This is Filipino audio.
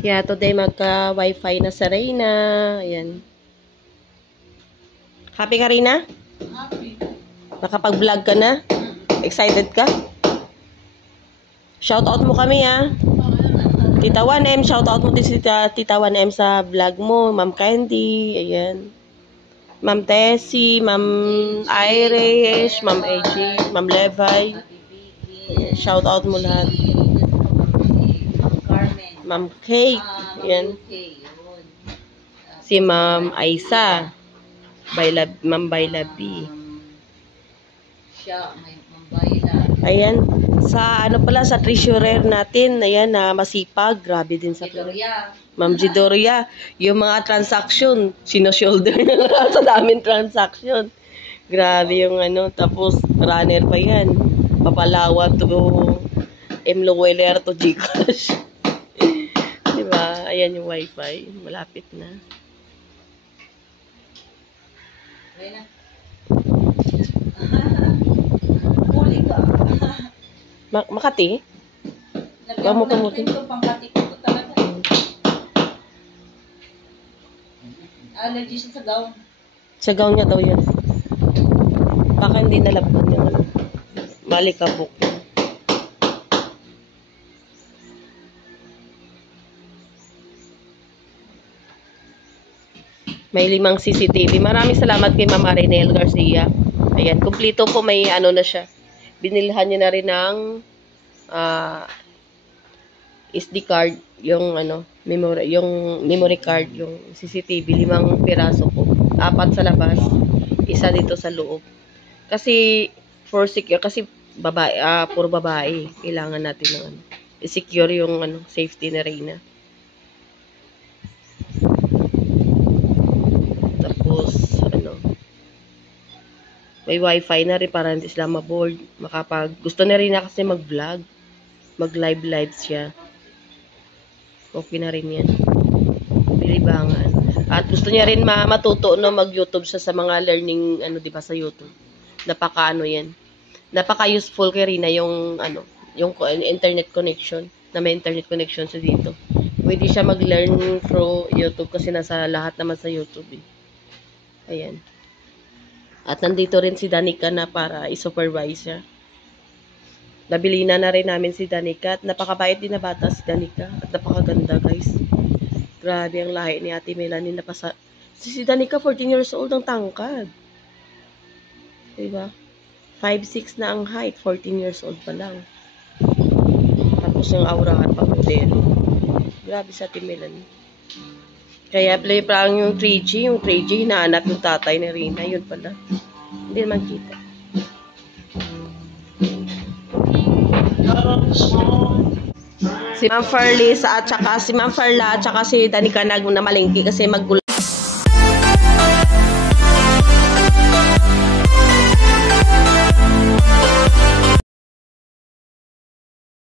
Kaya today magka-wifi na sa Reyna. Ayan. Happy ka, Reyna? Happy. Nakapag-vlog ka na? Excited ka? Shoutout mo kami, ha? Tita 1M, shoutout mo din si Tita 1M sa vlog mo. Ma'am Candy, ayan. Ma'am Tessie, Ma'am Irish, Ma'am AJ, Ma'am Levi. Ayan, shoutout mo lahat. Ma'am Kate, ayan. Si Ma'am Aisa, Ma'am Bailabi. Siya, may mambayla. Ayan. Sa ano pala, sa treasurer natin, ayan, na masipag. Grabe din sa Gloria. Ma'am Gidoria, yung mga transaction, sino-shoulder na lang sa daming transaction. Grabe yung ano, tapos runner pa yan. Papalawan to Mloweler to Gcash. Diba? Ayan yung wifi. Malapit na. Ayan na. Huli ka. Makati? Lagyan mo ng kwento, pangkati ko talaga. Allergy siya sa gown. Sa gown niya daw yan. Baka hindi nalabot yung ano. Malikabok yun. May 5 CCTV. Maraming salamat kay Ma'am Arinel Garcia. Ayan, kumplito po, may ano na siya. Binilhan niya na rin ng SD card, yung ano, memory card, yung CCTV, 5 piraso po. 4 sa labas, 1 dito sa loob. Kasi for secure, kasi babae, puro babae, kailangan natin ng ano, i-secure yung ano, safety na Reyna. Tapos ano, may wifi na rin para hindi sila maboard. Gusto na rin na kasi mag-vlog. Mag-live siya. Okay na rin yan. Bilibangan. At gusto niya rin matuto no, mag-YouTube siya sa mga learning, ano, diba, sa YouTube. Napaka-ano yan. Napaka-useful kay Rina yung, ano, yung internet connection. Na may internet connection siya dito. Pwede siya mag-learn through YouTube kasi nasa lahat naman sa YouTube eh. Ayan. At nandito rin si Danica na para i-supervise siya. Nabili na rin namin si Danica. At napakabait din na bata si Danica. At napakaganda, guys. Grabe ang lahi ni Ate Melanie. Si Danica, 14 years old ang tangkad. Diba? 5'6" na ang height. 14 years old pa lang. Tapos yung aurahan pang modelo. Grabe sa Ate Melanie. Kaya parang yung 3G, hinahanap yung tatay ni Rina, yun pala. Hindi naman kita. Si Ma'am Farlis at saka si Ma'am Farla at saka si Danica na malingki kasi